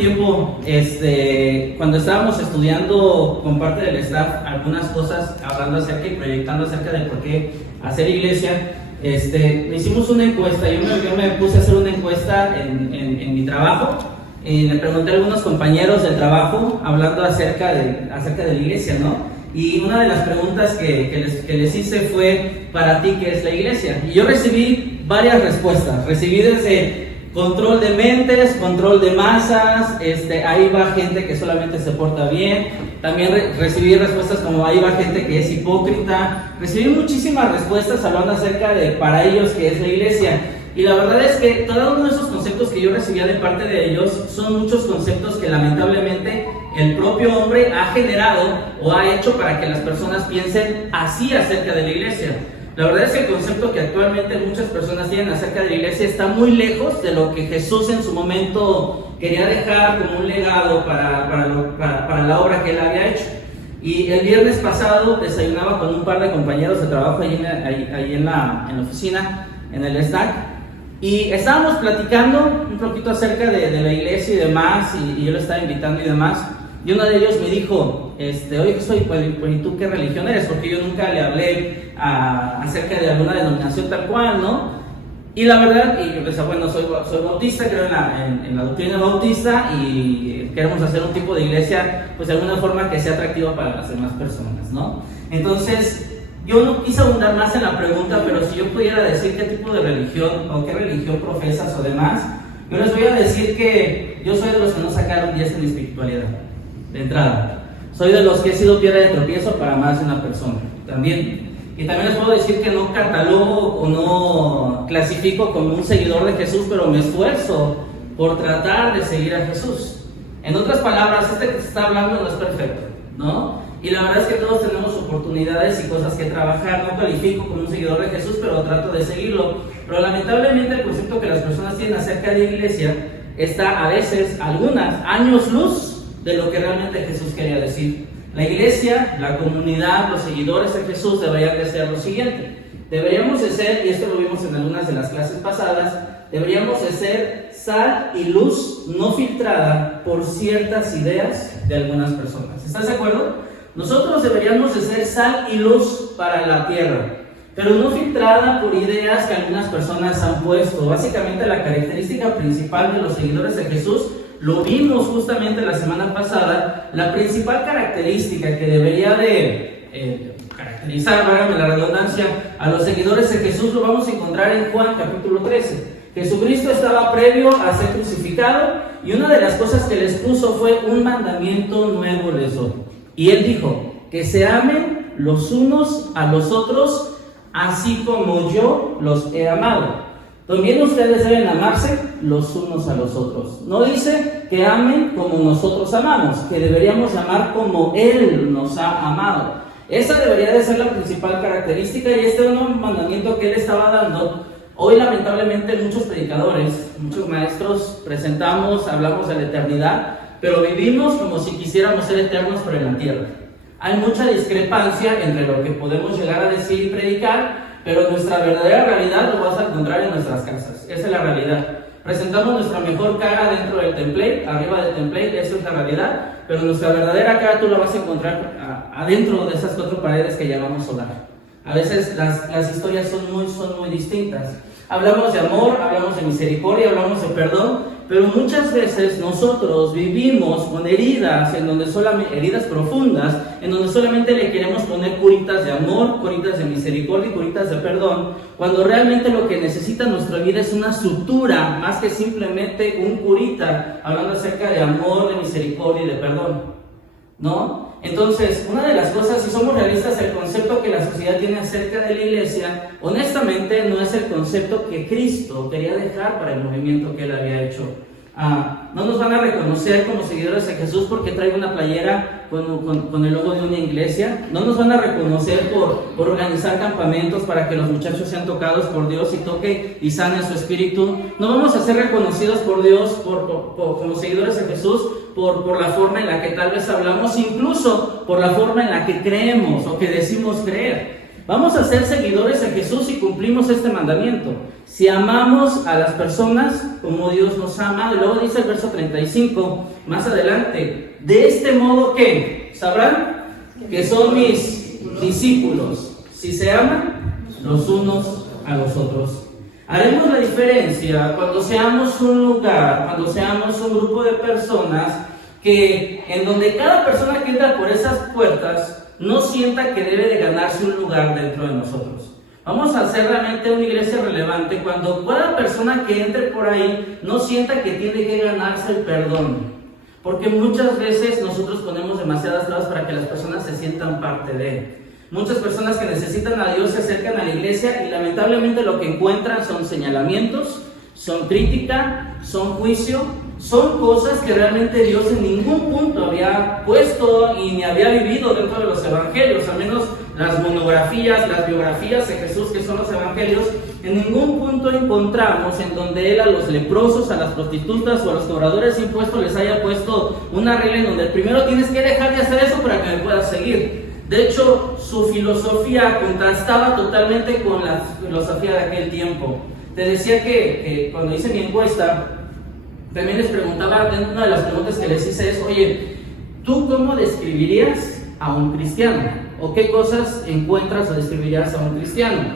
tiempo, cuando estábamos estudiando con parte del staff algunas cosas, hablando acerca y proyectando acerca de por qué hacer iglesia, hicimos una encuesta. Yo me puse a hacer una encuesta en mi trabajo. Le pregunté a algunos compañeros del trabajo hablando acerca de la iglesia, ¿no? Y una de las preguntas que les hice fue: ¿para ti qué es la iglesia? Y yo recibí varias respuestas. Recibí desde control de mentes, control de masas, ahí va gente que solamente se porta bien. También recibí respuestas como: ahí va gente que es hipócrita. Recibí muchísimas respuestas hablando acerca de para ellos qué es la iglesia. Y la verdad es que cada uno de esos conceptos que yo recibía de parte de ellos son muchos conceptos que lamentablemente el propio hombre ha generado o ha hecho para que las personas piensen así acerca de la iglesia. La verdad es que el concepto que actualmente muchas personas tienen acerca de la iglesia está muy lejos de lo que Jesús en su momento quería dejar como un legado para la obra que él había hecho. Y el viernes pasado desayunaba con un par de compañeros de trabajo ahí en la oficina, en el stack, y estábamos platicando un poquito acerca de la iglesia y demás, y yo lo estaba invitando y demás. Y uno de ellos me dijo, oye, pues, ¿y tú qué religión eres? Porque yo nunca le hablé acerca de alguna denominación tal cual, ¿no? Y la verdad, y yo pensaba, bueno, soy bautista, creo en la doctrina bautista, y queremos hacer un tipo de iglesia, pues de alguna forma que sea atractiva para las demás personas, ¿no? Entonces, yo no quise abundar más en la pregunta, pero si yo pudiera decir qué tipo de religión o qué religión profesas o demás, yo les voy a decir que yo soy de los que no sacaron 10 en espiritualidad, de entrada. Soy de los que he sido piedra de tropiezo para más de una persona, también. Y también les puedo decir que no catalogo o no clasifico como un seguidor de Jesús, pero me esfuerzo por tratar de seguir a Jesús. En otras palabras, que se está hablando no es perfecto, ¿no? Y la verdad es que todos tenemos oportunidades y cosas que trabajar. No califico como un seguidor de Jesús, pero trato de seguirlo. Pero lamentablemente el concepto que las personas tienen acerca de iglesia está a veces, algunas, años luz de lo que realmente Jesús quería decir. La iglesia, la comunidad, los seguidores de Jesús deberían de ser lo siguiente. Deberíamos de ser, y esto lo vimos en algunas de las clases pasadas, deberíamos de ser sal y luz no filtrada por ciertas ideas de algunas personas. ¿Estás de acuerdo? Nosotros deberíamos de ser sal y luz para la tierra, pero no filtrada por ideas que algunas personas han puesto. Básicamente la característica principal de los seguidores de Jesús, lo vimos justamente la semana pasada, la principal característica que debería de caracterizar, válgame la redundancia, a los seguidores de Jesús lo vamos a encontrar en Juan capítulo 13. Jesucristo estaba previo a ser crucificado y una de las cosas que les puso fue: un mandamiento nuevo les doy. Y él dijo, que se amen los unos a los otros, así como yo los he amado. También ustedes deben amarse los unos a los otros. No dice que amen como nosotros amamos, que deberíamos amar como Él nos ha amado. Esa debería de ser la principal característica, y este es un mandamiento que Él estaba dando. Hoy lamentablemente muchos predicadores, muchos maestros hablamos de la eternidad, pero vivimos como si quisiéramos ser eternos pero en la tierra. Hay mucha discrepancia entre lo que podemos llegar a decir y predicar, pero nuestra verdadera realidad lo vas a encontrar en nuestras casas. Esa es la realidad. Presentamos nuestra mejor cara dentro del template, arriba del template, esa es la realidad, pero nuestra verdadera cara tú la vas a encontrar adentro de esas 4 paredes que llamamos hogar. A veces las historias son muy distintas. Hablamos de amor, hablamos de misericordia, hablamos de perdón, pero muchas veces nosotros vivimos con heridas, heridas profundas, en donde solamente le queremos poner curitas de amor, curitas de misericordia y curitas de perdón, cuando realmente lo que necesita nuestra vida es una sutura, más que simplemente un curita, hablando acerca de amor, de misericordia y de perdón, ¿no? Entonces, una de las cosas, si somos realistas, el concepto que la sociedad tiene acerca de la iglesia, honestamente no es el concepto que Cristo quería dejar para el movimiento que Él había hecho. No nos van a reconocer como seguidores de Jesús porque traigo una playera con el logo de una iglesia. No nos van a reconocer por organizar campamentos para que los muchachos sean tocados por Dios y toque y sane su espíritu. No vamos a ser reconocidos por Dios como seguidores de Jesús por la forma en la que tal vez hablamos, incluso por la forma en la que creemos o que decimos creer. Vamos a ser seguidores de Jesús y cumplimos este mandamiento. Si amamos a las personas como Dios nos ama, y luego dice el verso 35, más adelante, de este modo que sabrán que son mis discípulos, si se aman los unos a los otros. Haremos la diferencia cuando seamos un lugar, cuando seamos un grupo de personas que en donde cada persona que entra por esas puertas no sienta que debe de ganarse un lugar dentro de nosotros. Vamos a hacer realmente una iglesia relevante cuando cada persona que entre por ahí no sienta que tiene que ganarse el perdón. Porque muchas veces nosotros ponemos demasiadas trabas para que las personas se sientan parte de. Muchas personas que necesitan a Dios se acercan a la iglesia y lamentablemente lo que encuentran son señalamientos, son crítica, son juicio, son cosas que realmente Dios en ningún punto había puesto y ni había vivido dentro de los evangelios, al menos las monografías, las biografías de Jesús que son los evangelios, en ningún punto encontramos en donde Él a los leprosos, a las prostitutas o a los cobradores de impuestos les haya puesto una regla en donde primero tienes que dejar de hacer eso para que me puedas seguir. De hecho, su filosofía contrastaba totalmente con la filosofía de aquel tiempo. Te decía que cuando hice mi encuesta, también les preguntaba, una de las preguntas que les hice es, oye, ¿tú cómo describirías a un cristiano? ¿O qué cosas encuentras o describirías a un cristiano?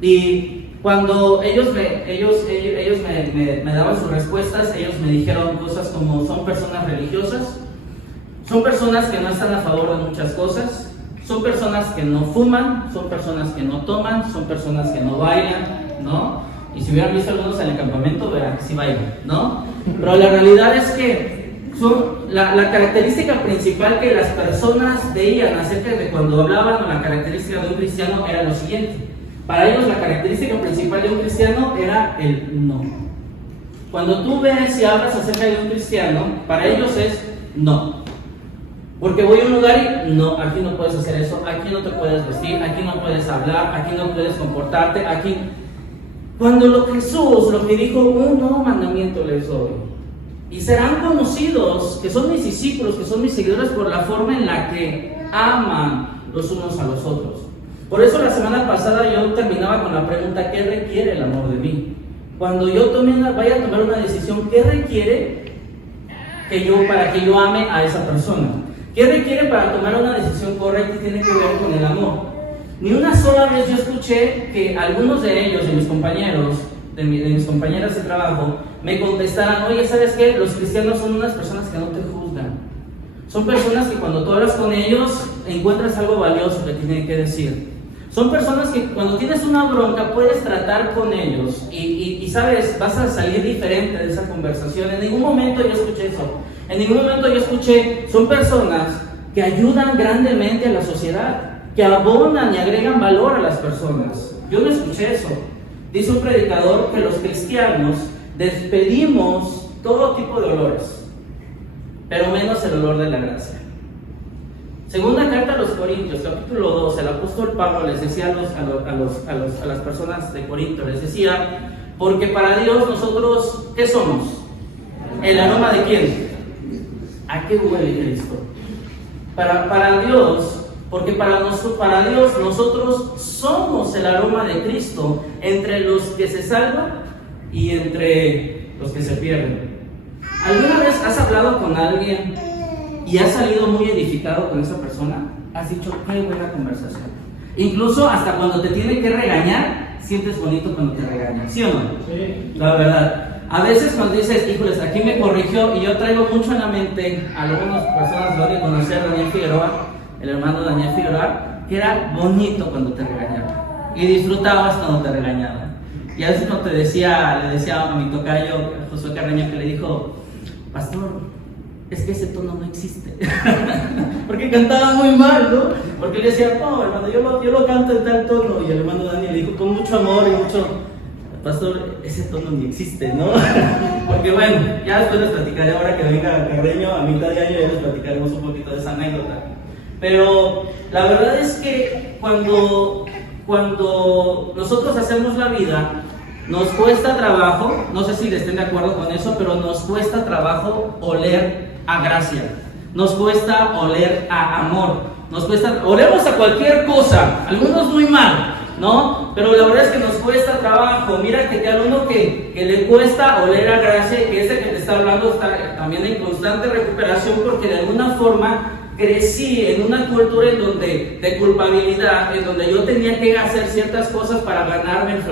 Y cuando ellos me daban sus respuestas, ellos me dijeron cosas como, son personas religiosas, son personas que no están a favor de muchas cosas, son personas que no fuman, son personas que no toman, son personas que no bailan, ¿no? Y si hubieran visto algunos en el campamento, verán que sí bailan, ¿no? Pero la realidad es que la característica principal que las personas veían acerca de cuando hablaban, o la característica de un cristiano, era lo siguiente. Para ellos la característica principal de un cristiano era el no. Cuando tú ves y hablas acerca de un cristiano, para ellos es no. Porque voy a un lugar y no, aquí no puedes hacer eso, aquí no te puedes vestir, aquí no puedes hablar, aquí no puedes comportarte, aquí... Cuando Jesús lo que dijo, un nuevo mandamiento les doy. Y serán conocidos, que son mis discípulos, que son mis seguidores, por la forma en la que aman los unos a los otros. Por eso la semana pasada yo terminaba con la pregunta, ¿qué requiere el amor de mí? Cuando yo vaya a tomar una decisión, ¿qué requiere para que yo ame a esa persona? ¿Qué requiere para tomar una decisión correcta y tiene que ver con el amor? Ni una sola vez yo escuché que algunos de ellos, de mis compañeros, de mis compañeras de trabajo, me contestaran, oye, ¿sabes qué? Los cristianos son unas personas que no te juzgan. Son personas que cuando tú hablas con ellos encuentras algo valioso que tienen que decir. Son personas que cuando tienes una bronca puedes tratar con ellos y sabes, vas a salir diferente de esa conversación. En ningún momento yo escuché eso. En ningún momento yo escuché, son personas que ayudan grandemente a la sociedad, que abonan y agregan valor a las personas. Yo no escuché eso. Dice un predicador que los cristianos despedimos todo tipo de olores, pero menos el olor de la gracia. Segunda carta a los Corintios, capítulo 2, el apóstol Pablo les decía a las personas de Corinto, les decía, porque para Dios nosotros, ¿qué somos? ¿El aroma de quién? ¿A qué huele Cristo? Para Dios, porque para Dios nosotros somos el aroma de Cristo entre los que se salvan y entre los que se pierden. ¿Alguna vez has hablado con alguien y has salido muy edificado con esa persona? Has dicho, qué buena conversación. Incluso hasta cuando te tiene que regañar, sientes bonito cuando te regañan, ¿sí o no? Sí. La verdad. A veces cuando dices, híjoles, aquí me corrigió, y yo traigo mucho en la mente a algunas personas que van a conocer a Daniel Figueroa, el hermano Daniel Figueroa, que era bonito cuando te regañaba y disfrutabas cuando te regañaban. Y a veces cuando le decía a mi tocayo Josué Carreño, que le dijo, pastor, es que ese tono no existe. Porque cantaba muy mal, ¿no? Porque él decía, no, hermano, yo lo canto en tal tono. Y el hermano Daniel le dijo con mucho amor y mucho, pastor, ese tono ni existe, ¿no? Porque bueno, ya después les platicaré, ahora que venga Carreño, a mitad de año ya les platicaremos un poquito de esa anécdota. Pero la verdad es que cuando nosotros hacemos la vida, nos cuesta trabajo, no sé si estén de acuerdo con eso, pero nos cuesta trabajo oler a gracia, nos cuesta oler a amor. nos cuesta, olemos a cualquier cosa, algunos muy mal, ¿no? Pero la verdad es que nos cuesta trabajo. Mira que hay uno que le cuesta oler a gracia, y que ese que te está hablando está también en constante recuperación, porque de alguna forma crecí en una cultura en donde, de culpabilidad, en donde yo tenía que hacer ciertas cosas para ganarme el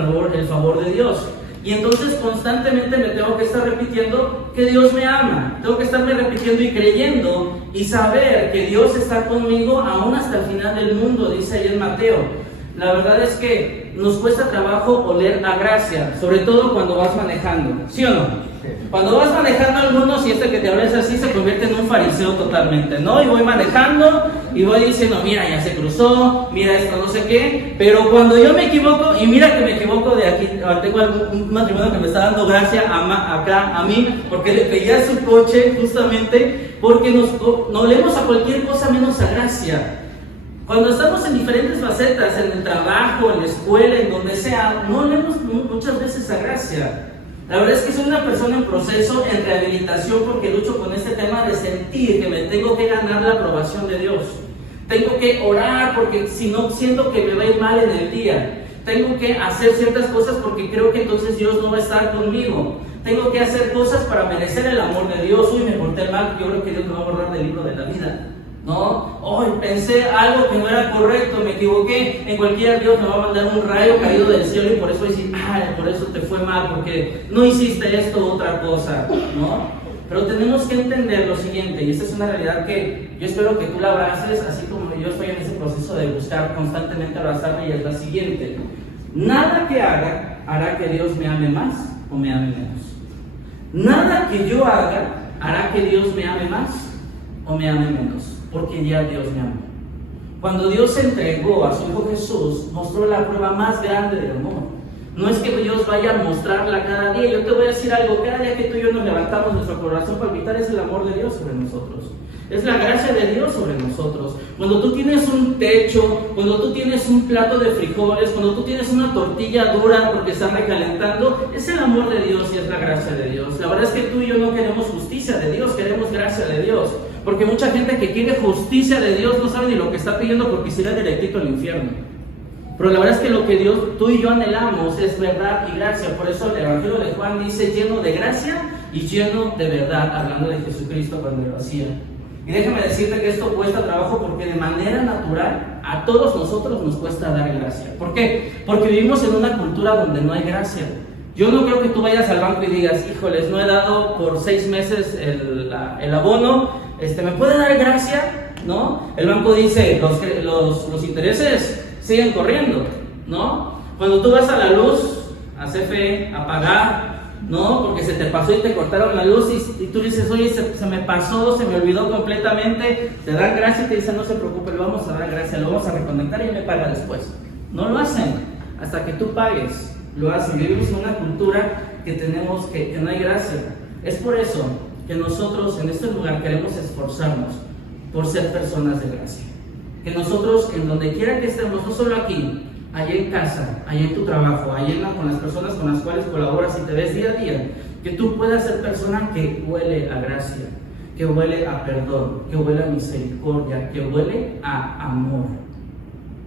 favor de Dios. Y entonces constantemente me tengo que estar repitiendo que Dios me ama. Tengo que estarme repitiendo y creyendo y saber que Dios está conmigo aún hasta el final del mundo, dice ahí en Mateo. La verdad es que nos cuesta trabajo oler a gracia, sobre todo cuando vas manejando, ¿sí o no? Cuando vas manejando, algunos, y este que te hables así, se convierte en un fariseo totalmente, ¿no? Y voy manejando y voy diciendo, mira, ya se cruzó, mira esto, no sé qué. Pero cuando yo me equivoco, y mira que me equivoco de aquí, tengo un matrimonio que me está dando gracia acá a mí, porque le pegué a su coche justamente porque nos olemos a cualquier cosa menos a gracia. Cuando estamos en diferentes facetas, en el trabajo, en la escuela, en donde sea, no olemos muchas veces a gracia. La verdad es que soy una persona en proceso, en rehabilitación, porque lucho con este tema de sentir que me tengo que ganar la aprobación de Dios. Tengo que orar porque si no siento que me va a ir mal en el día. Tengo que hacer ciertas cosas porque creo que entonces Dios no va a estar conmigo. Tengo que hacer cosas para merecer el amor de Dios. Uy, me porté mal, yo creo que Dios me va a borrar del libro de la vida. ¿No? Hoy pensé algo que no era correcto, me equivoqué. En cualquier Dios me va a mandar un rayo caído del cielo y por eso decir, por eso te fue mal, porque no hiciste esto u otra cosa, ¿no? Pero tenemos que entender lo siguiente, y esta es una realidad que yo espero que tú la abraces, así como yo estoy en ese proceso de buscar constantemente abrazarme, y es la siguiente: nada que haga hará que Dios me ame más o me ame menos. Nada que yo haga hará que Dios me ame más o me ame menos, porque ya Dios me amó. Cuando Dios entregó a su Hijo Jesús, mostró la prueba más grande de amor. No es que Dios vaya a mostrarla cada día. Yo te voy a decir algo: cada día que tú y yo nos levantamos, nuestro corazón palpitar, es el amor de Dios sobre nosotros. Es la gracia de Dios sobre nosotros. Cuando tú tienes un techo, cuando tú tienes un plato de frijoles, cuando tú tienes una tortilla dura porque está recalentando, es el amor de Dios y es la gracia de Dios. La verdad es que tú y yo no queremos justicia de Dios, queremos gracia de Dios. Porque mucha gente que quiere justicia de Dios no sabe ni lo que está pidiendo, porque irá directito al infierno. Pero la verdad es que lo que tú y yo anhelamos es verdad y gracia. Por eso el Evangelio de Juan dice lleno de gracia y lleno de verdad, hablando de Jesucristo cuando lo hacía. Y déjame decirte que esto cuesta trabajo, porque de manera natural a todos nosotros nos cuesta dar gracia. ¿Por qué? Porque vivimos en una cultura donde no hay gracia. Yo no creo que tú vayas al banco y digas, híjoles, no he dado por 6 meses el abono, ¿me puede dar gracia? ¿No? El banco dice, los intereses siguen corriendo, ¿no? Cuando tú vas a la luz, a CFE, a pagar, ¿no? Porque se te pasó y te cortaron la luz y tú dices, oye, se me pasó, se me olvidó completamente, te dan gracia y te dicen, no se preocupe, le vamos a dar gracia, lo vamos a reconectar y me paga después. No lo hacen hasta que tú pagues, lo hacen. Vivimos en una cultura que tenemos que no hay gracia. Es por eso que nosotros en este lugar queremos esforzarnos por ser personas de gracia. Que nosotros, en donde quiera que estemos, no solo aquí, allá en casa, allá en tu trabajo, allá con las personas con las cuales colaboras y te ves día a día, que tú puedas ser persona que huele a gracia, que huele a perdón, que huele a misericordia, que huele a amor.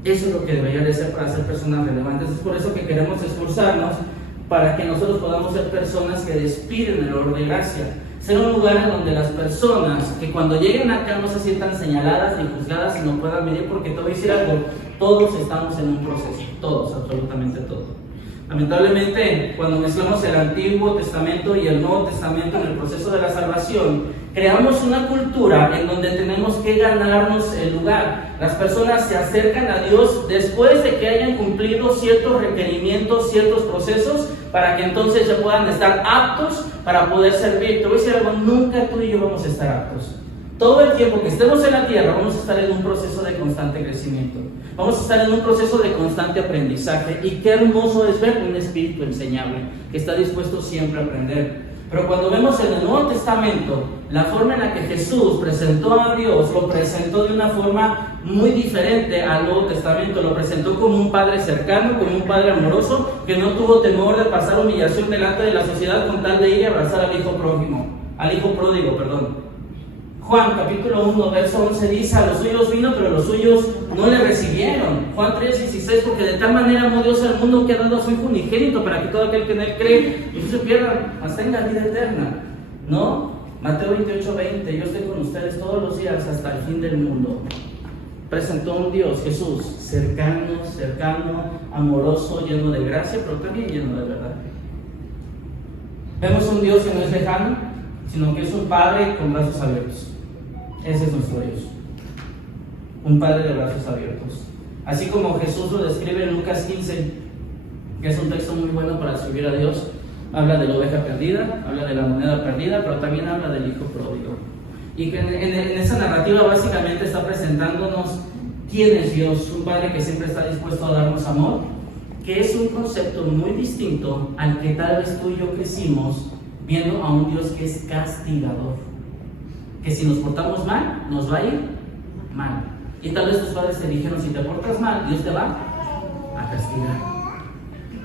Eso es lo que debería de ser para ser personas relevantes. Es por eso que queremos esforzarnos para que nosotros podamos ser personas que despiden el olor de gracia. Ser un lugar en donde las personas que cuando lleguen acá no se sientan señaladas ni juzgadas y no puedan venir, porque te voy a decir algo, todos estamos en un proceso, todos, absolutamente todos. Lamentablemente, cuando mezclamos el Antiguo Testamento y el Nuevo Testamento en el proceso de la salvación, creamos una cultura en donde tenemos que ganarnos el lugar. Las personas se acercan a Dios después de que hayan cumplido ciertos requerimientos, ciertos procesos, para que entonces ya puedan estar aptos para poder servir. Te voy a decir algo, nunca tú y yo vamos a estar aptos. Todo el tiempo que estemos en la tierra vamos a estar en un proceso de constante crecimiento. Vamos a estar en un proceso de constante aprendizaje. Y qué hermoso es ver un espíritu enseñable que está dispuesto siempre a aprender. Pero cuando vemos en el Nuevo Testamento la forma en la que Jesús presentó a Dios, lo presentó de una forma muy diferente al Nuevo Testamento. Lo presentó como un padre cercano, como un padre amoroso, que no tuvo temor de pasar humillación delante de la sociedad con tal de ir y abrazar al hijo pródigo, perdón. Juan capítulo 1, verso 11 dice: a los suyos vino, pero los suyos no le recibieron. Juan 3:16: porque de tal manera amó Dios al mundo que ha dado a su Hijo unigénito, para que todo aquel que en él cree no se pierda, mas tenga vida eterna. ¿No? Mateo 28:20: yo estoy con ustedes todos los días hasta el fin del mundo. Presentó un Dios, Jesús, cercano, amoroso, lleno de gracia, pero también lleno de verdad. Vemos un Dios que no es lejano, sino que es un Padre con brazos abiertos. Ese es nuestro Dios, un Padre de brazos abiertos. Así como Jesús lo describe en Lucas 15, que es un texto muy bueno para servir a Dios. Habla de la oveja perdida, habla de la moneda perdida, pero también habla del hijo pródigo. Y que en esa narrativa básicamente está presentándonos quién es Dios, un Padre que siempre está dispuesto a darnos amor, que es un concepto muy distinto al que tal vez tú y yo crecimos viendo a un Dios que es castigador. Que si nos portamos mal, nos va a ir mal. Y tal vez tus padres te dijeron: si te portas mal, Dios te va a castigar.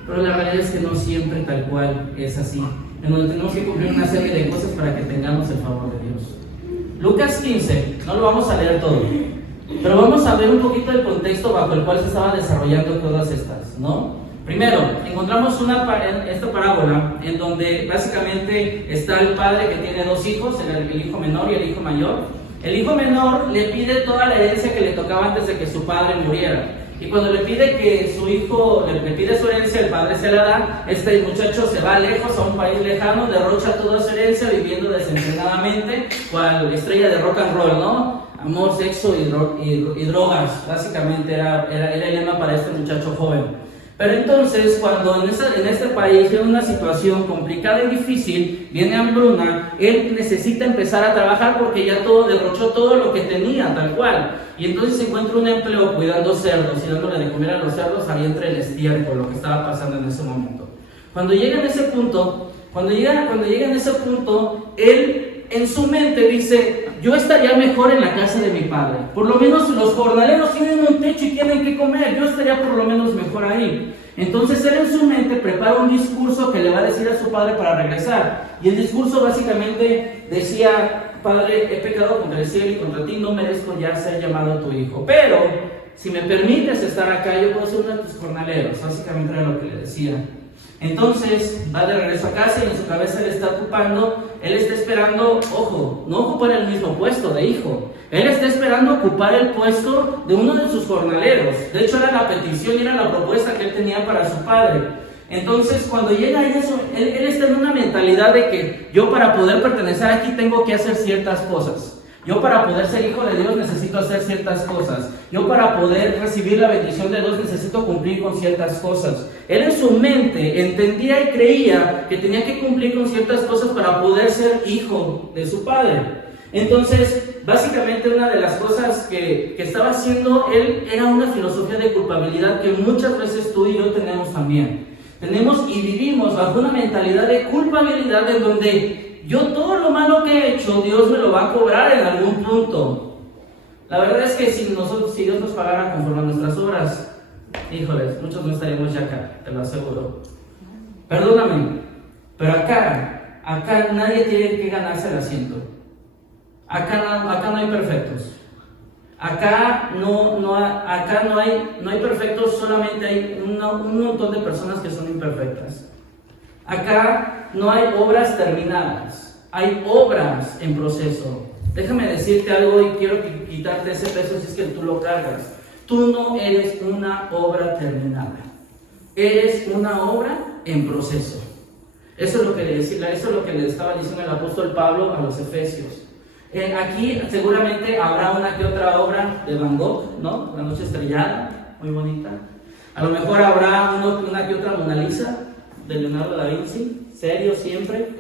Pero la realidad es que no siempre tal cual es así. En donde tenemos que cumplir una serie de cosas para que tengamos el favor de Dios. Lucas 15, no lo vamos a leer todo, pero vamos a ver un poquito el contexto bajo el cual se estaban desarrollando todas estas, ¿no? Primero, encontramos esta parábola en donde básicamente está el padre que tiene dos hijos, el hijo menor y el hijo mayor. El hijo menor le pide toda la herencia que le tocaba antes de que su padre muriera. Y cuando le pide que su hijo le pide su herencia, el padre se la da. Este muchacho se va lejos, a un país lejano, derrocha toda su herencia viviendo desenfrenadamente, cual estrella de rock and roll, ¿no? Amor, sexo y drogas, básicamente era el lema para este muchacho joven. Pero entonces, cuando en este país hay una situación complicada y difícil, viene hambruna, él necesita empezar a trabajar porque ya derrochó todo lo que tenía, tal cual. Y entonces se encuentra un empleo cuidando cerdos y dándole de comer a los cerdos ahí entre el estiércol, lo que estaba pasando en ese momento. Cuando llega en ese punto, él en su mente dice: yo estaría mejor en la casa de mi padre. Por lo menos los jornaleros tienen un techo y tienen que comer. Yo estaría por lo menos mejor ahí. Entonces él en su mente prepara un discurso que le va a decir a su padre para regresar. Y el discurso básicamente decía: Padre, he pecado contra el cielo y contra ti, no merezco ya ser llamado tu hijo. Pero si me permites estar acá, yo puedo ser uno de tus jornaleros. Básicamente era lo que le decía. Entonces va de regreso a casa y en su cabeza él está esperando, ojo, no ocupar el mismo puesto de hijo. Él está esperando ocupar el puesto de uno de sus jornaleros. De hecho era la petición y era la propuesta que él tenía para su padre. Entonces cuando llega a eso, él está en una mentalidad de que yo para poder pertenecer aquí tengo que hacer ciertas cosas. Yo para poder ser hijo de Dios necesito hacer ciertas cosas. Yo para poder recibir la bendición de Dios necesito cumplir con ciertas cosas. Él en su mente entendía y creía que tenía que cumplir con ciertas cosas para poder ser hijo de su padre. Entonces, básicamente una de las cosas que estaba haciendo él era una filosofía de culpabilidad que muchas veces tú y yo tenemos también. Tenemos y vivimos bajo una mentalidad de culpabilidad en donde yo todo lo malo que he hecho, Dios me lo va a cobrar en algún punto. La verdad es que si Dios nos pagara conforme a nuestras obras, híjoles, muchos no estaríamos ya acá, te lo aseguro. Perdóname, pero acá nadie tiene que ganarse el asiento. Acá no hay perfectos. Acá no hay perfectos, solamente hay un montón de personas que son imperfectas. Acá no hay obras terminadas, hay obras en proceso. Déjame decirte algo y quiero quitarte ese peso si es que tú lo cargas. Tú no eres una obra terminada, eres una obra en proceso. Eso es lo que le estaba diciendo el apóstol Pablo a los Efesios. Aquí seguramente habrá una que otra obra de Van Gogh, ¿no? La noche estrellada, muy bonita. A lo mejor habrá una que otra Mona Lisa de Leonardo da Vinci, serio siempre.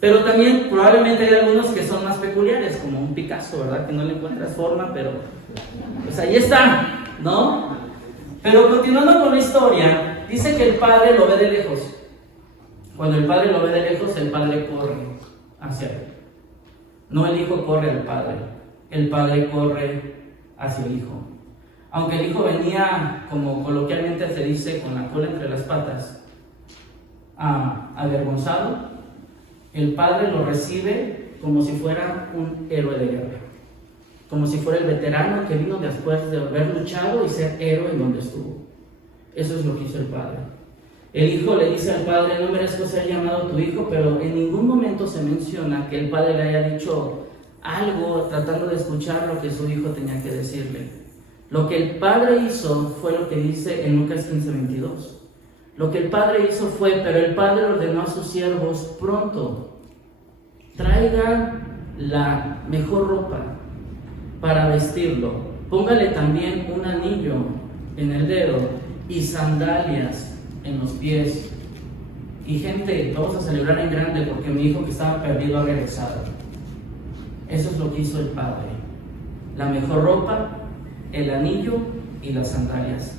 Pero también probablemente hay algunos que son más peculiares, como un Picasso, ¿verdad? Que no le encuentras forma, pero pues ahí está, ¿no? Pero continuando con la historia, dice que el padre lo ve de lejos. Cuando el padre lo ve de lejos, el padre corre hacia él. No el hijo corre al padre, el padre corre hacia el hijo. Aunque el hijo venía, como coloquialmente se dice, con la cola entre las patas, avergonzado, el padre lo recibe como si fuera un héroe de guerra, como si fuera el veterano que vino después de haber luchado y ser héroe en donde estuvo. Eso es lo que hizo el padre. El hijo le dice al padre: no merezco ser llamado tu hijo, pero en ningún momento se menciona que el padre le haya dicho algo tratando de escuchar lo que su hijo tenía que decirle. Lo que el padre hizo fue lo que dice en Lucas 15:22. Lo que el padre hizo fue, pero el padre ordenó a sus siervos: pronto, traigan la mejor ropa para vestirlo, póngale también un anillo en el dedo y sandalias en los pies. Y gente, vamos a celebrar en grande porque mi hijo que estaba perdido ha regresado. Eso es lo que hizo el padre: la mejor ropa, el anillo y las sandalias.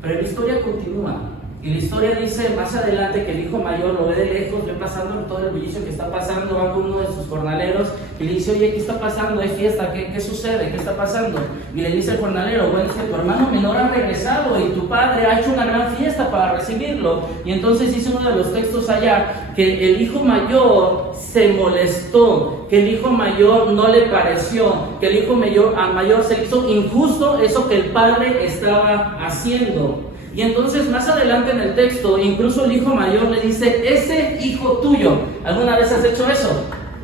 Pero la historia continúa. Y la historia dice más adelante que el hijo mayor lo ve de lejos, ve pasando todo el bullicio que está pasando, va con uno de sus jornaleros y le dice: oye, ¿qué está pasando? ¿Hay fiesta? ¿Qué sucede? ¿Qué está pasando? Y le dice el jornalero: bueno, es que tu hermano menor ha regresado y tu padre ha hecho una gran fiesta para recibirlo. Y entonces dice uno de los textos allá que el hijo mayor se molestó, que el hijo mayor no le pareció, que el hijo mayor se hizo injusto eso que el padre estaba haciendo. Y entonces más adelante en el texto, incluso el hijo mayor le dice: ese hijo tuyo, ¿alguna vez has hecho eso?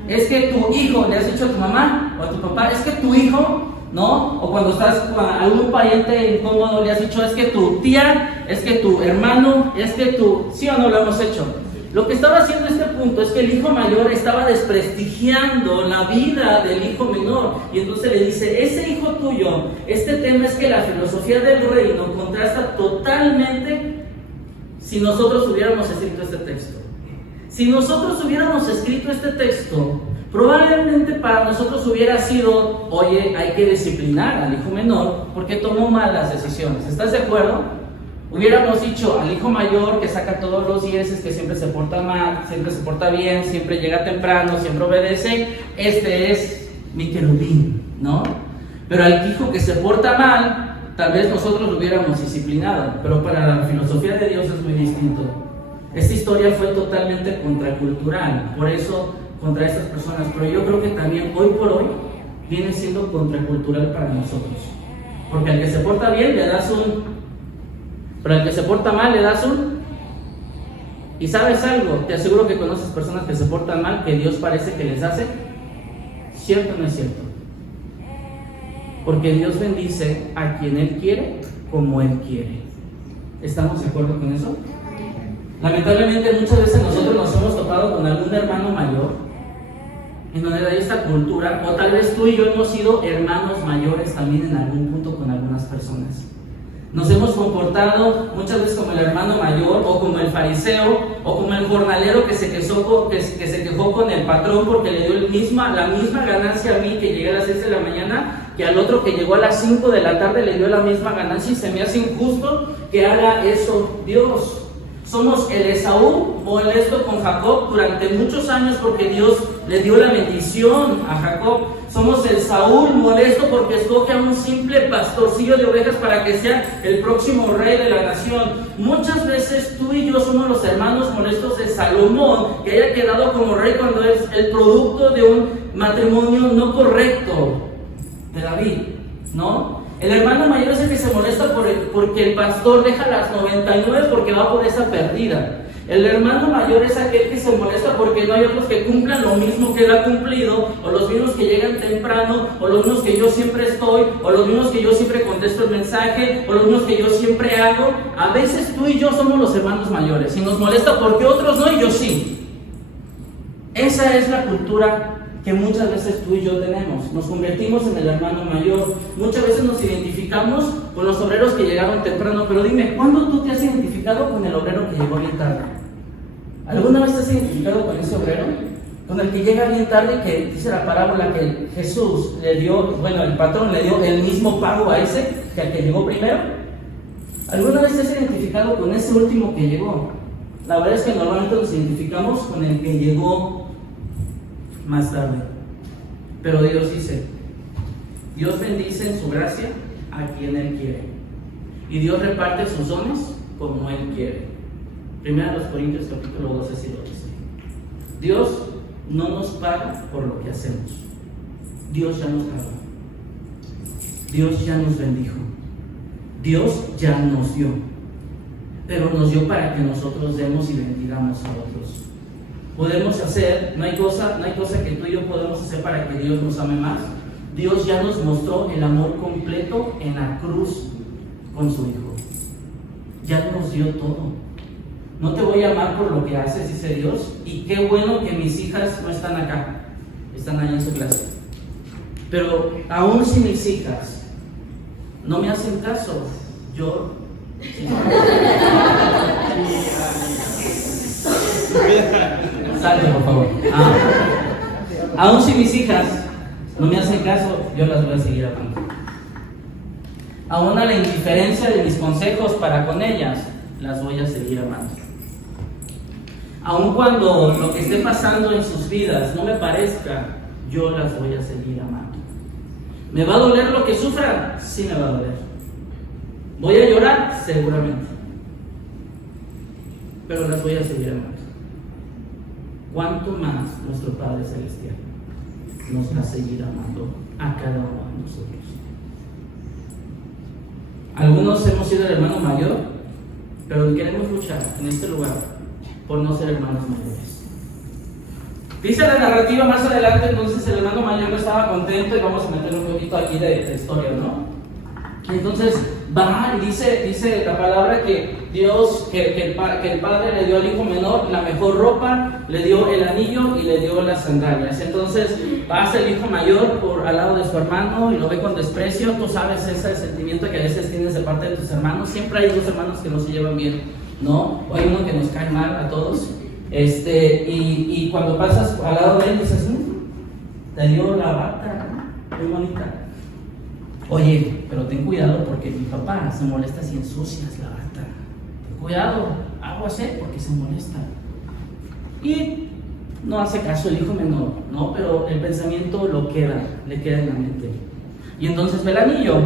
Es que tu hijo, le has dicho a tu mamá o a tu papá, es que tu hijo, ¿no? O cuando estás con algún pariente incómodo le has dicho: es que tu tía, es que tu hermano, es que tu... ¿Sí o no lo hemos hecho? Lo que estaba haciendo este punto es que el hijo mayor estaba desprestigiando la vida del hijo menor. Y entonces le dice: ese hijo tuyo, este tema es que la filosofía del reino contrasta totalmente si nosotros hubiéramos escrito este texto. Si nosotros hubiéramos escrito este texto, probablemente para nosotros hubiera sido: oye, hay que disciplinar al hijo menor porque tomó malas decisiones. ¿Estás de acuerdo? Hubiéramos dicho al hijo mayor que saca todos los dieces, que siempre se porta mal, siempre se porta bien, siempre llega temprano, siempre obedece: este es mi querubín, ¿no? Pero al hijo que se porta mal, tal vez nosotros lo hubiéramos disciplinado, pero para la filosofía de Dios es muy distinto. Esta historia fue totalmente contracultural, por eso contra estas personas, pero yo creo que también hoy por hoy viene siendo contracultural para nosotros, porque al que se porta bien le das un... pero al que se porta mal le das un... ¿Y sabes algo? Te aseguro que conoces personas que se portan mal, que Dios parece que les hace. ¿Cierto o no es cierto? Porque Dios bendice a quien Él quiere, como Él quiere. ¿Estamos de acuerdo con eso? Lamentablemente muchas veces nosotros nos hemos topado con algún hermano mayor en donde hay esta cultura, o tal vez tú y yo hemos sido hermanos mayores también en algún punto con algunas personas. Nos hemos comportado muchas veces como el hermano mayor, o como el fariseo, o como el jornalero que se quejó con el patrón porque le dio la misma ganancia a mí que llegué a las 6 de la mañana, que al otro que llegó a las 5 de la tarde le dio la misma ganancia, y se me hace injusto que haga eso Dios. Somos el Esaú molesto con Jacob durante muchos años porque Dios le dio la bendición a Jacob. Somos el Saúl molesto porque escoge a un simple pastorcillo de ovejas para que sea el próximo rey de la nación. Muchas veces tú y yo somos los hermanos molestos de Salomón, que haya quedado como rey cuando es el producto de un matrimonio no correcto de David, ¿no? El hermano mayor es el que se molesta porque el pastor deja las 99 porque va por esa perdida. El hermano mayor es aquel que se molesta porque no hay otros que cumplan lo mismo que él ha cumplido, o los mismos que llegan temprano, o los mismos que yo siempre estoy, o los mismos que yo siempre contesto el mensaje, o los mismos que yo siempre hago. A veces tú y yo somos los hermanos mayores y nos molesta porque otros no y yo sí. Esa es la cultura que muchas veces tú y yo tenemos. Nos convertimos en el hermano mayor. Muchas veces nos identificamos con los obreros que llegaron temprano, pero dime, ¿cuándo tú te has identificado con el obrero que llegó bien tarde? ¿Alguna vez te has identificado con ese obrero? Con el que llega bien tarde, que dice la parábola que Jesús le dio, bueno, el patrón le dio el mismo pago a ese que al que llegó primero. ¿Alguna vez te has identificado con ese último que llegó? La verdad es que normalmente nos identificamos con el que llegó más tarde. Pero Dios dice, Dios bendice en su gracia a quien Él quiere, y Dios reparte sus dones como Él quiere. 1 Corintios capítulo 12 así lo dice. Dios no nos paga por lo que hacemos. Dios ya nos pagó. Dios ya nos bendijo. Dios ya nos dio. Pero nos dio para que nosotros demos y bendigamos a otros. Podemos hacer, no hay cosa que tú y yo podemos hacer para que Dios nos ame más. Dios ya nos mostró el amor completo en la cruz con su Hijo. Ya nos dio todo. No te voy a amar por lo que haces, dice Dios. Y qué bueno que mis hijas no están acá, están allá en su clase. Pero aún si mis hijas no me hacen caso, yo... Salte, por favor. Aún si mis hijas no me hacen caso, yo las voy a seguir amando. Aún a la indiferencia de mis consejos para con ellas, las voy a seguir amando. Aun cuando lo que esté pasando en sus vidas no me parezca, yo las voy a seguir amando. ¿Me va a doler lo que sufran? Sí me va a doler. ¿Voy a llorar? Seguramente. Pero las voy a seguir amando. ¿Cuánto más nuestro Padre Celestial nos va a seguir amando a cada uno de nosotros? Algunos hemos sido el hermano mayor, pero queremos luchar en este lugar por no ser hermanos mayores. Dice la narrativa más adelante, entonces el hermano mayor no estaba contento, y vamos a meter un poquito aquí de historia, ¿no? Entonces va y dice la palabra que Dios, que el padre le dio al hijo menor la mejor ropa, le dio el anillo y le dio las sandalias. Entonces pasa el hijo mayor por al lado de su hermano y lo ve con desprecio. Tú sabes ese sentimiento que a veces tienes de parte de tus hermanos. Siempre hay dos hermanos que no se llevan bien, ¿no? O hay uno que nos cae mal a todos. Y cuando pasas al lado de él dices, te dio la bata, muy bonita. Oye, pero ten cuidado porque mi papá se molesta si ensucias la bata. Ten cuidado, aguas, porque se molesta. Y no hace caso el hijo menor, ¿no? Pero el pensamiento le queda en la mente. Y entonces ve el anillo.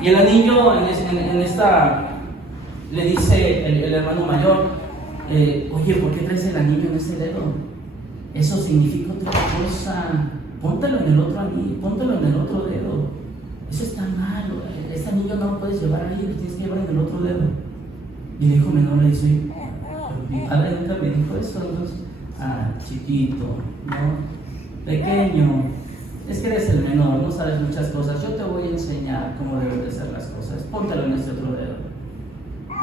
Y el anillo en esta le dice el hermano mayor, oye, ¿por qué traes el anillo en ese dedo? Eso significa otra cosa. Póntelo en el otro anillo, póntelo en el otro dedo. Eso está mal, este anillo no lo puedes llevar ahí, lo tienes que llevar en el otro dedo. Y el hijo menor le dice, mi padre nunca me dijo eso. Entonces, chiquito, ¿no? Pequeño, es que eres el menor, no sabes muchas cosas, yo te voy a enseñar cómo deben de ser las cosas, póntelo en este otro dedo.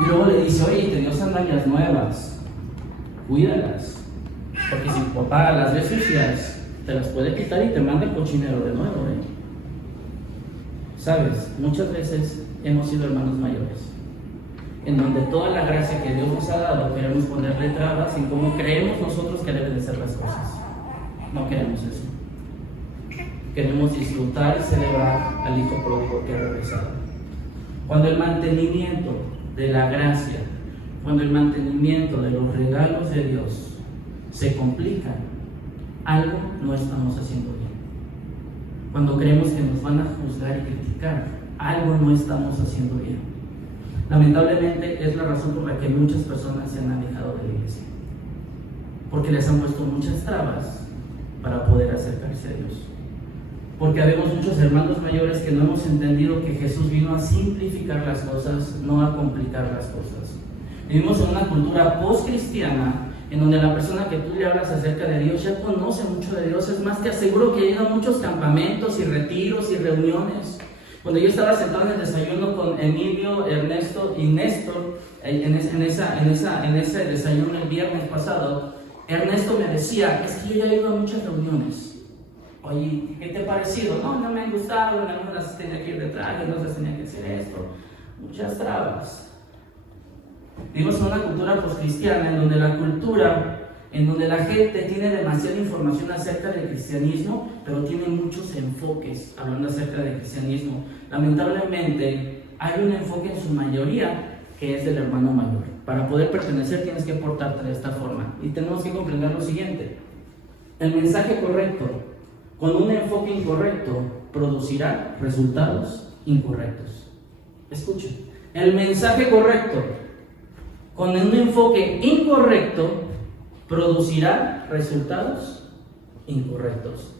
Y luego le dice, oye, te dio sandalias nuevas, cuídalas, porque si papá las ve sucias, te las puede quitar y te manda el cochinero de nuevo, Sabes, muchas veces hemos sido hermanos mayores, en donde toda la gracia que Dios nos ha dado queremos ponerle trabas en cómo creemos nosotros que deben de ser las cosas. No queremos eso. Queremos disfrutar y celebrar al hijo pródigo que ha regresado. Cuando el mantenimiento de la gracia, cuando el mantenimiento de los regalos de Dios se complica, algo no estamos haciendo bien. Cuando creemos que nos van a juzgar y criticar, algo no estamos haciendo bien. Lamentablemente es la razón por la que muchas personas se han alejado de la iglesia, porque les han puesto muchas trabas para poder acercarse a Dios. Porque habemos muchos hermanos mayores que no hemos entendido que Jesús vino a simplificar las cosas, no a complicar las cosas. Vivimos en una cultura post-cristiana en donde la persona que tú le hablas acerca de Dios ya conoce mucho de Dios. Es más, te aseguro que ha ido a muchos campamentos y retiros y reuniones. Cuando yo estaba sentado en el desayuno con Emilio, Ernesto y Néstor, en ese desayuno el viernes pasado, Ernesto me decía, es que yo ya he ido a muchas reuniones. Oye, ¿qué te ha parecido? No me han gustado, en algunas tenía que ir detrás, en otras tenía que hacer esto. Muchas trabas. Vivimos en una cultura postcristiana en donde la gente tiene demasiada información acerca del cristianismo, pero tiene muchos enfoques hablando acerca del cristianismo. Lamentablemente, hay un enfoque en su mayoría que es del hermano mayor. Para poder pertenecer tienes que portarte de esta forma. Y tenemos que comprender lo siguiente. El mensaje correcto con un enfoque incorrecto producirá resultados incorrectos. Escuchen, el mensaje correcto con un enfoque incorrecto producirá resultados incorrectos.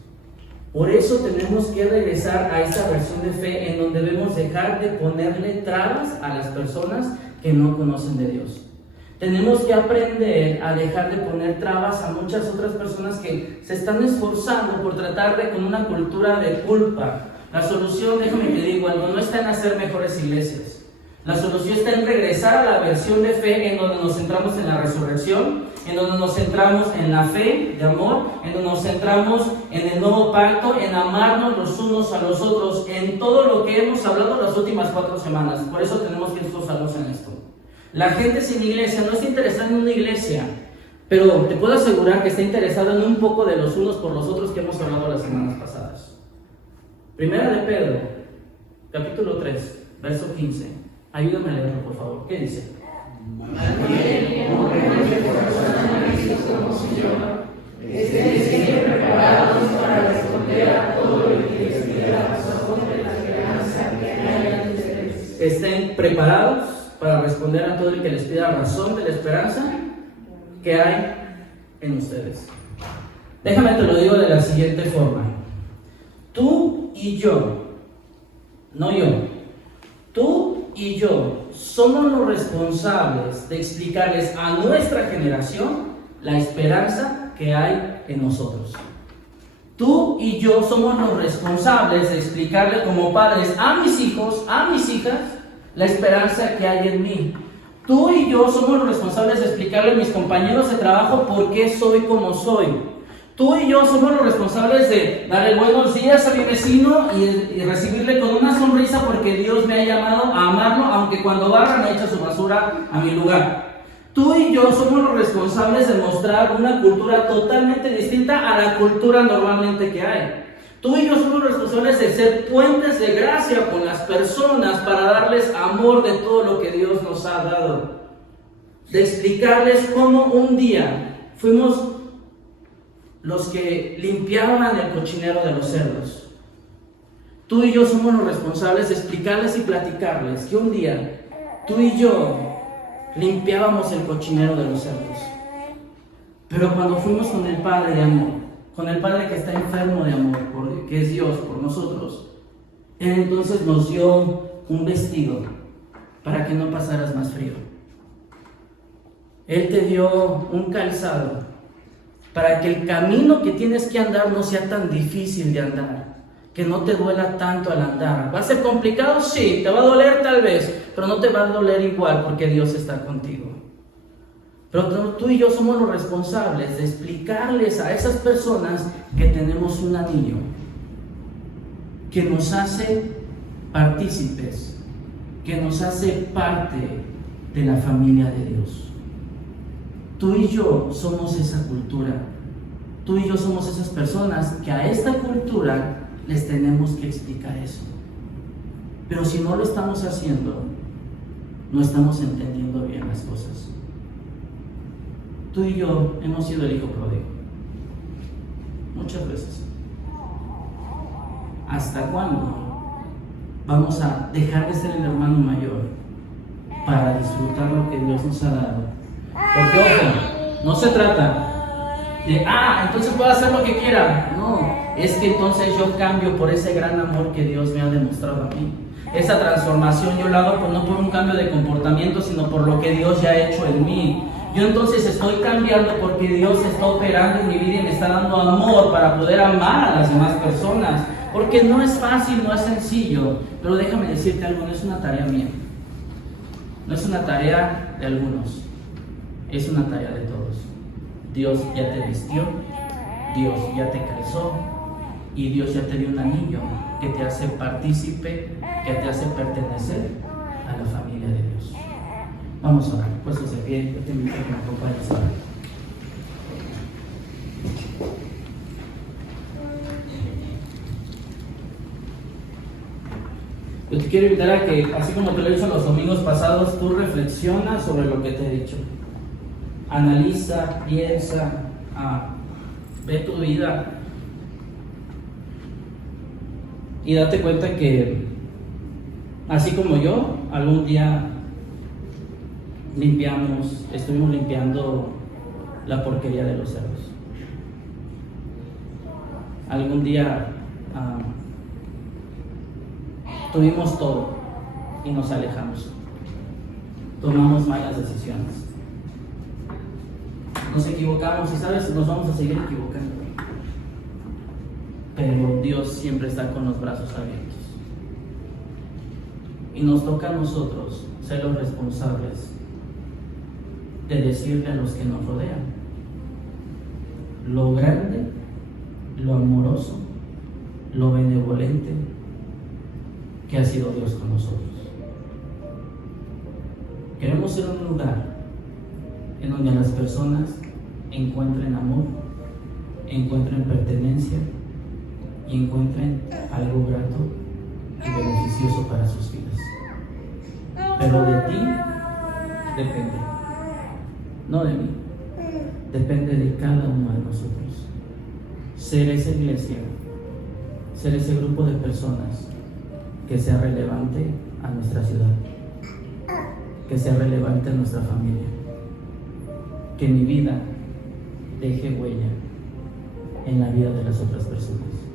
Por eso tenemos que regresar a esta versión de fe en donde debemos dejar de ponerle trabas a las personas que no conocen de Dios. Tenemos que aprender a dejar de poner trabas a muchas otras personas que se están esforzando por tratar de con una cultura de culpa. La solución, déjame que digo algo, no está en hacer mejores iglesias. La solución está en regresar a la versión de fe en donde nos centramos en la resurrección, en donde nos centramos en la fe de amor, en donde nos centramos en el nuevo pacto, en amarnos los unos a los otros, en todo lo que hemos hablado las últimas 4 semanas. Por eso tenemos que esforzarnos en esto. La gente sin iglesia no está interesada en una iglesia, pero te puedo asegurar que está interesada en un poco de los unos por los otros que hemos hablado las semanas pasadas. Primera de Pedro, capítulo 3, verso 15. Ayúdame a leerlo, por favor. ¿Qué dice? Mantienen como renuncia corazón a Cristo como Señor. Estén siempre preparados para responder a todo lo que les pida la razón de la esperanza que hay en ustedes. Estén preparados para responder a todo el que les pida razón de la esperanza que hay en ustedes. Déjame te lo digo de la siguiente forma. Tú y yo, no yo, tú y yo somos los responsables de explicarles a nuestra generación la esperanza que hay en nosotros. Tú y yo somos los responsables de explicarle como padres a mis hijos, a mis hijas, la esperanza que hay en mí. Tú y yo somos los responsables de explicarle a mis compañeros de trabajo por qué soy como soy. Tú y yo somos los responsables de darle buenos días a mi vecino y recibirle con una sonrisa porque Dios me ha llamado a amarlo, aunque cuando barra me echa su basura a mi lugar. Tú y yo somos los responsables de mostrar una cultura totalmente distinta a la cultura normalmente que hay. Tú y yo somos responsables de ser puentes de gracia con las personas para darles amor de todo lo que Dios nos ha dado. De explicarles cómo un día fuimos los que limpiaban el cochinero de los cerdos. Tú y yo somos los responsables de explicarles y platicarles que un día tú y yo limpiábamos el cochinero de los cerdos. Pero cuando fuimos con el Padre de amor, con el Padre que está enfermo de amor, que es Dios por nosotros, Él entonces nos dio un vestido para que no pasaras más frío. Él te dio un calzado para que el camino que tienes que andar no sea tan difícil de andar, que no te duela tanto al andar. ¿Va a ser complicado? Sí, te va a doler tal vez, pero no te va a doler igual porque Dios está contigo. Pero tú y yo somos los responsables de explicarles a esas personas que tenemos un anillo que nos hace partícipes, que nos hace parte de la familia de Dios. Tú y yo somos esa cultura. Tú y yo somos esas personas que a esta cultura les tenemos que explicar eso. Pero si no lo estamos haciendo, no estamos entendiendo bien las cosas. Tú y yo hemos sido el hijo pródigo. Muchas veces. ¿Hasta cuándo vamos a dejar de ser el hermano mayor para disfrutar lo que Dios nos ha dado? Porque ojo, no se trata de, entonces puedo hacer lo que quiera. No, es que entonces yo cambio por ese gran amor que Dios me ha demostrado a mí. Esa transformación yo la hago no por un cambio de comportamiento, sino por lo que Dios ya ha hecho en mí. Yo entonces estoy cambiando porque Dios está operando en mi vida y me está dando amor para poder amar a las demás personas. Porque no es fácil, no es sencillo. Pero déjame decirte algo, no es una tarea mía. No es una tarea de algunos. Es una tarea de todos. Dios ya te vistió, Dios ya te calzó y Dios ya te dio un anillo que te hace partícipe, que te hace pertenecer a la familia de Dios. Vamos a orar, puestos de pie, yo te invito a que me acompañes a orar. Yo te quiero invitar a que, así como te lo he dicho los domingos pasados, tú reflexionas sobre lo que te he dicho. Analiza, piensa, ve tu vida y date cuenta que, así como yo, algún día estuvimos limpiando la porquería de los cerdos. algún día tuvimos todo y nos alejamos, tomamos malas decisiones, nos equivocamos y sabes, nos vamos a seguir equivocando, pero Dios siempre está con los brazos abiertos y nos toca a nosotros ser los responsables de decirle a los que nos rodean lo grande, lo amoroso, lo benevolente que ha sido Dios con nosotros. Queremos ser un lugar en donde las personas encuentren amor, encuentren pertenencia y encuentren algo grato y beneficioso para sus vidas. Pero de ti depende, no de mí, depende de cada uno de nosotros. Ser esa iglesia, ser ese grupo de personas que sea relevante a nuestra ciudad, que sea relevante a nuestra familia, que mi vida deje huella en la vida de las otras personas.